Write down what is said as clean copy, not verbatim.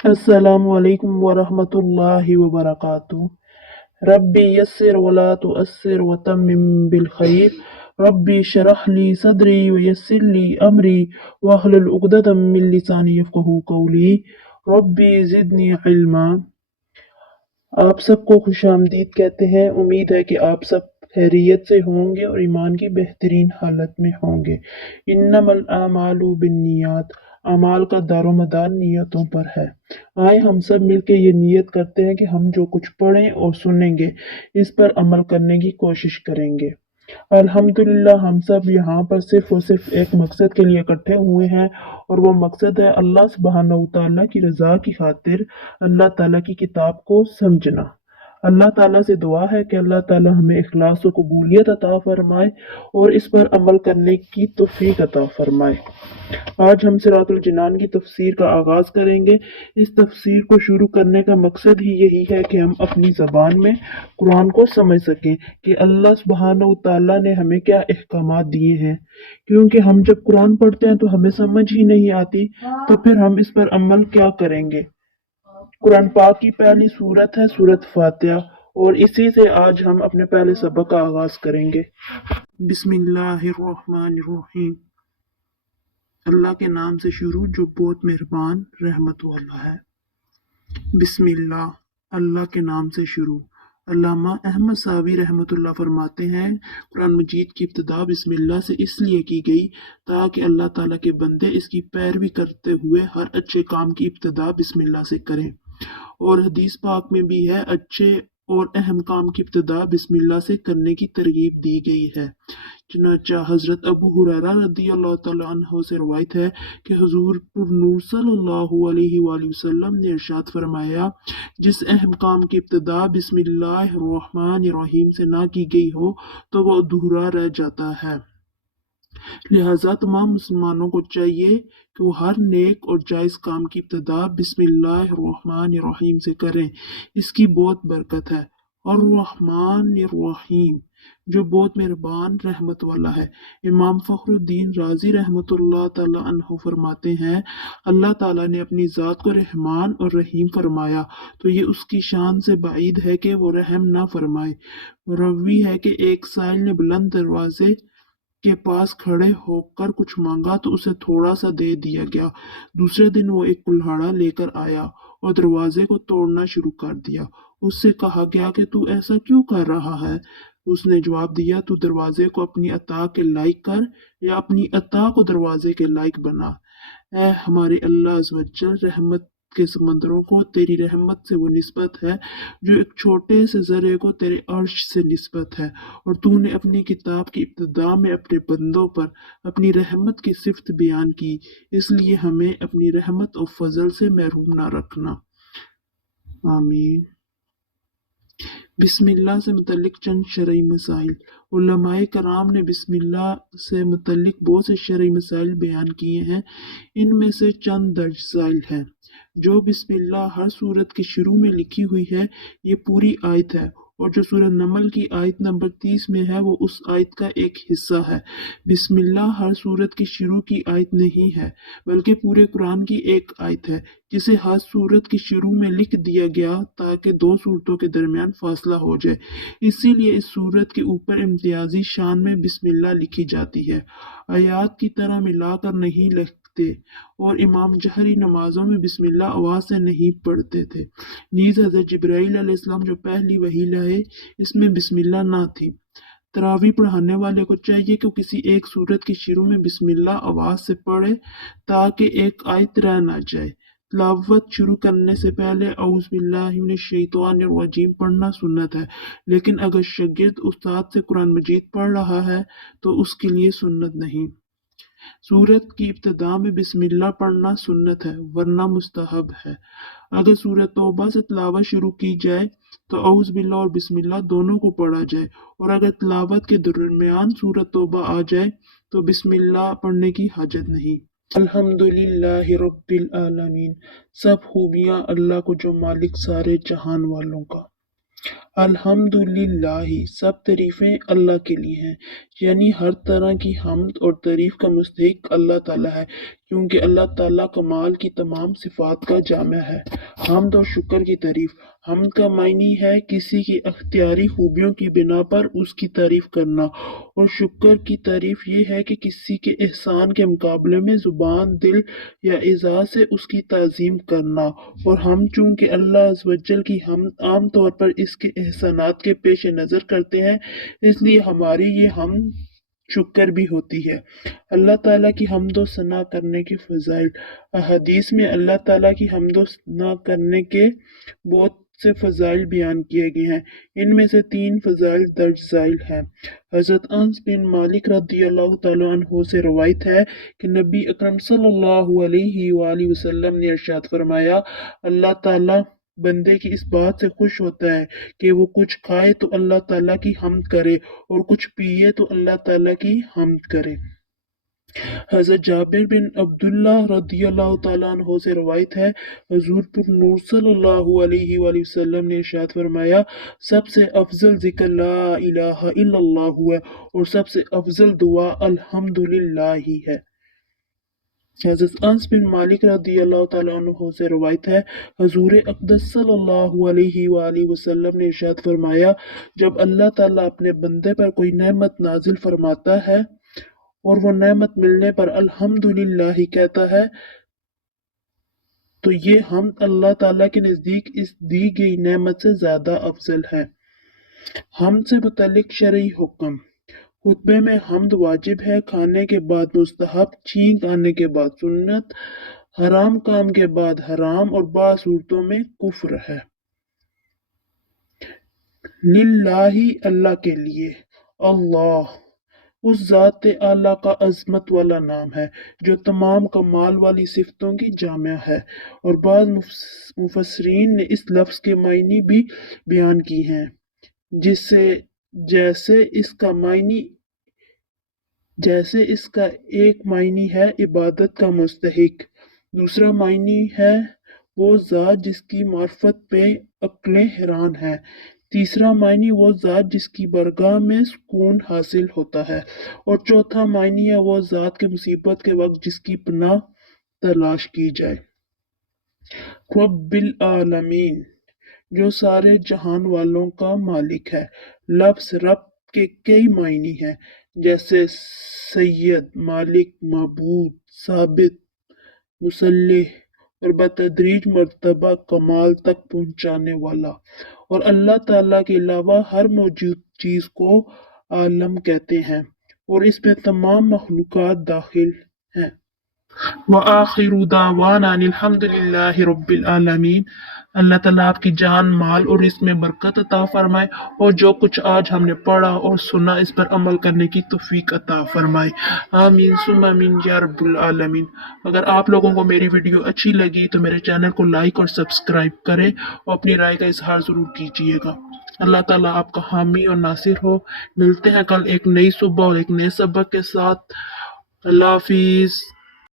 अस्सलामु अलैकुम वरहमतुल्लाहि वबरकातुहू। रब्बी यस्सिर वला तुअस्सिर वतम्मिम बिल खैर। रब्बी शरह ली सदरी वयस्सिर ली अमरी वहलुल उक़दतम मिन लिसानी यफ़क़हू क़ौली। रब्बी ज़िदनी इल्मा। आप सबको खुशामदीद कहते हैं। उम्मीद है कि आप सब खैरियत से होंगे और ईमान की बेहतरीन हालत में होंगे। इन्नमल आमालु बिन्नियात। अमाल का दारोमदार नियतों पर है। आए हम सब मिलकर ये नियत करते हैं कि हम जो कुछ पढ़ें और सुनेंगे इस पर अमल करने की कोशिश करेंगे। अल्हम्दुलिल्लाह हम सब यहाँ पर सिर्फ और सिर्फ एक मकसद के लिए इकट्ठे हुए हैं और वो मकसद है अल्लाह सुब्हानहू तआला की रज़ा की खातिर अल्लाह ताला की किताब को समझना। अल्लाह ताला से दुआ है कि अल्लाह ताला हमें इखलास और कबूलियत अता फरमाए और इस पर अमल करने की तौफीक अता फरमाए। आज हम सिरातुल जिनान की तफसीर का आगाज़ करेंगे। इस तफसीर को शुरू करने का मकसद ही यही है कि हम अपनी ज़बान में कुरान को समझ सकें कि अल्लाह सुब्हानहू तआला ने हमें क्या अहकामात दिए हैं। क्योंकि हम जब कुरान पढ़ते हैं तो हमें समझ ही नहीं आती, तो फिर हम इस पर अमल क्या करेंगे। कुरान पाक की पहली सूरत है सूरत फातिहा और इसी से आज हम अपने पहले सबक का आगाज़ करेंगे। बिस्मिल्लाहिर्रहमानिर्रहीम। अल्लाह के नाम से शुरू जो बहुत मेहरबान रहमत वाला है। बिस्मिल्लाह, अल्लाह के नाम से शुरू। अल्लामा अहमद सावी रहमतुल्लाह फरमाते हैं कुरान मजीद की इब्तिदा बिस्मिल्लाह से इसलिए की गई ताकि अल्लाह ताला के बंदे इसकी पैरवी करते हुए हर अच्छे काम की इब्तिदा बिस्मिल्लाह से करें। और हदीस पाक में भी है अच्छे और अहम काम की इब्तिदा बिस्मिल्लाह से करने की तरगीब दी गई है। चुनांचे हज़रत अबू हुरैरा रज़ियल्लाहु तआला अन्हु से रवायत है कि हुज़ूर नूर सल्लल्लाहु अलैहि वसल्लम ने इरशाद फरमाया, जिस अहम काम की इब्तिदा बिस्मिल्लाहिर्रहमानिर्रहीम से ना की गई हो तो वह अधूरा रह जाता है। लिहाजा तमाम मुसलमानों को चाहिए कि वो हर नेक और जायज़ काम की इब्तिदा बिस्मिल्लाहिर्रहमानिर्रहीम से करें। इसकी बहुत बरकत है। और रहमानिर्रहीम जो बहुत मेहरबान रहमत वाला है। इमाम फखरुद्दीन राजी रहमतुल्लाह ताला अन्हु फरमाते हैं अल्लाह ताला ने अपनी ज़ात को रहमान और रहीम फरमाया तो ये उसकी शान से बाइद है कि वो रहम ना फरमाए। रवी है कि एक साइल ने बुलंद दरवाजे के पास खड़े होकर कुछ मांगा तो उसे थोड़ा सा दे दिया गया। दूसरे दिन वो एक कुल्हाड़ा लेकर आया और दरवाजे को तोड़ना शुरू कर दिया। उससे कहा गया कि तू ऐसा क्यों कर रहा है। उसने जवाब दिया, तू दरवाजे को अपनी अता के लायक कर या अपनी अता को दरवाजे के लायक बना। ऐ हमारे अल्लाह अज़्ज़ वजल, रहमत के समंदरों को तेरी रहमत से वो निस्बत है जो एक छोटे से ज़रे को तेरे अर्श से निस्बत है। और तूने अपनी किताब की इब्तिदा में अपने बंदों पर अपनी रहमत की सिफ़त बयान की, इसलिए हमें अपनी रहमत और फजल से महरूम ना रखना। आमीन। बिस्मिल्लाह से मुतल्लिक चंद शरई मसाइल। उलमाए कराम ने बिस्मिल्लाह से मुतल्लिक बहुत से शरई मसाइल बयान किए हैं। इनमें से चंद दर्ज ज़ैल हैं। जो बिस्मिल्लाह हर सूरत के शुरू में लिखी हुई है ये पूरी आयत है और जो सूरह नमल की आयत नंबर 30 में है वो उस आयत का एक हिस्सा है। बिस्मिल्लाह हर सूरत की शुरू की आयत नहीं है बल्कि पूरे कुरान की एक आयत है जिसे हर सूरत के शुरू में लिख दिया गया ताकि दो सूरतों के दरमियान फासला हो जाए। इसीलिए इस सूरत के ऊपर इम्तियाजी शान में बिस्मिल्लाह लिखी जाती है। आयात की तरह मिलाकर नहीं लिखते और इमाम जहरी नमाजों में बिस्मिल्लाह आवाज़ से नहीं पढ़ते थे। नीज़ हज़रत जिब्राईल अलैहिस्सलाम जो पहली वही लाए इसमें बिस्मिल्लाह ना थी। तरावी पढ़ाने वाले को चाहिए कि किसी एक सूरत की शुरू में बिस्मिल्लाह आवाज़ से पढ़े ताकि एक आयत रह ना जाए। तिलावत शुरू करने से पहले औज़ बिल्लाहि मिनश शैतानिर रजीम पढ़ना सुन्नत है, लेकिन अगर शागिर्द उस्ताद से कुरान मजीद पढ़ रहा है तो उसके लिए सुन्नत नहीं। सूरत की इब्तिदा में बिस्मिल्लाह पढ़ना सुन्नत है वरना मुस्तहब है। अगर सूरत तौबा से तिलावत शुरू की जाए तो औज़ बिल्लाह और बिस्मिल्लाह दोनों को पढ़ा जाए और अगर तिलावत के दरमियान सूरत तौबा आ जाए तो बिस्मिल्लाह पढ़ने की हाजत नहीं। अल्हम्दुलिल्लाहि रब्बिल आलमीन। सब खूबियाँ अल्लाह को जो मालिक सारे जहान वालों का। अल्हम्दुलिल्लाहि सब तारीफ़ें अल्लाह के लिए हैं, यानी हर तरह की हम्द और तारीफ़ का मुस्तहिक अल्लाह ताला है کیونکہ اللہ تعالیٰ کمال کی تمام صفات کا جامع ہے۔ حمد اور شکر کی تعریف۔ حمد کا معنی ہے کسی کی اختیاری خوبیوں کی بنا پر اس کی تعریف کرنا، اور شکر کی تعریف یہ ہے کہ کسی کے احسان کے مقابلے میں زبان، دل یا اعضاء سے اس کی تعظیم کرنا۔ اور ہم چونکہ اللہ عز و جل کی حمد عام طور پر اس کے احسانات کے پیش نظر کرتے ہیں، اس لیے ہماری یہ حمد شکر بھی ہوتی ہے۔ اللہ تعالیٰ کی حمد و ثنا کرنے کے فضائل۔ احادیث میں اللہ تعالیٰ کی حمد و ثنا کرنے کے بہت سے فضائل بیان کیے گئے ہیں۔ ان میں سے 3 فضائل درج ذیل ہیں۔ حضرت انس بن مالک رضی اللہ تعالیٰ عنہ سے روایت ہے کہ نبی اکرم صلی اللہ علیہ وآلہ وسلم نے ارشاد فرمایا، اللہ تعالیٰ بندے کی اس بات سے خوش ہوتا ہے کہ وہ کچھ کھائے تو اللہ تعالیٰ کی حمد کرے اور کچھ پیے تو اللہ تعالیٰ کی حمد کرے۔ حضرت جابر بن عبداللہ رضی اللہ تعالیٰ عنہ سے روایت ہے، حضور پر نور صلی اللہ علیہ وآلہ وسلم نے ارشاد فرمایا، سب سے افضل ذکر لا الہ الا اللہ ہے اور سب سے افضل دعا الحمدللہ ہی ہے۔ حضرت انس بن مالک رضی اللہ تعالیٰ عنہ سے روایت ہے، حضور اقدس صلی اللہ علیہ وآلہ وسلم نے ارشاد فرمایا، جب اللہ تعالیٰ اپنے بندے پر کوئی نعمت نازل فرماتا ہے اور وہ نعمت ملنے پر الحمدللہ ہی کہتا ہے تو یہ حمد اللہ تعالیٰ کے نزدیک اس دی گئی نعمت سے زیادہ افضل ہے۔ حمد سے متعلق شرعی حکم۔ خطبے میں حمد واجب ہے، کھانے کے بعد مستحب، چھینک آنے کے بعد سنت، حرام کام کے بعد حرام اور بعض صورتوں میں کفر ہے۔ للہ اللہ کے لیے، اللہ اس ذات اعلیٰ کا عظمت والا نام ہے جو تمام کمال والی صفتوں کی جامع ہے، اور بعض مفسرین نے اس لفظ کے معنی بھی بیان کی ہیں، جیسے اس کا ایک معنی ہے عبادت کا مستحق، دوسرا معنی ہے وہ ذات جس کی معرفت پہ عقلیں حیران ہیں، تیسرا معنی وہ ذات جس کی بارگاہ میں سکون حاصل ہوتا ہے، اور چوتھا معنی ہے وہ ذات کے مصیبت کے وقت جس کی پناہ تلاش کی جائے۔ رب العالمین جو سارے جہان والوں کا مالک ہے۔ لفظ رب کے کئی معنی ہیں، جیسے سید، مالک، معبود، ثابت، مصلح اور بتدریج مرتبہ کمال تک پہنچانے والا، اور اللہ تعالیٰ کے علاوہ ہر موجود چیز کو عالم کہتے ہیں اور اس میں تمام مخلوقات داخل ہیں۔ وآخر دعوانا الحمد للہ رب العالمین۔ اللہ تعالیٰ آپ کی جان، مال اور اس میں برکت عطا فرمائے، اور جو کچھ آج ہم نے پڑھا اور سنا اس پر عمل کرنے کی توفیق عطا فرمائے، آمین ثم آمین یا رب العالمین۔ اگر آپ لوگوں کو میری ویڈیو اچھی لگی تو میرے چینل کو لائک اور سبسکرائب کریں اور اپنی رائے کا اظہار ضرور کیجیے گا۔ اللہ تعالیٰ آپ کا حامی اور ناصر ہو۔ ملتے ہیں کل ایک نئی صبح اور ایک نئے سبق کے ساتھ۔ اللہ حافظ۔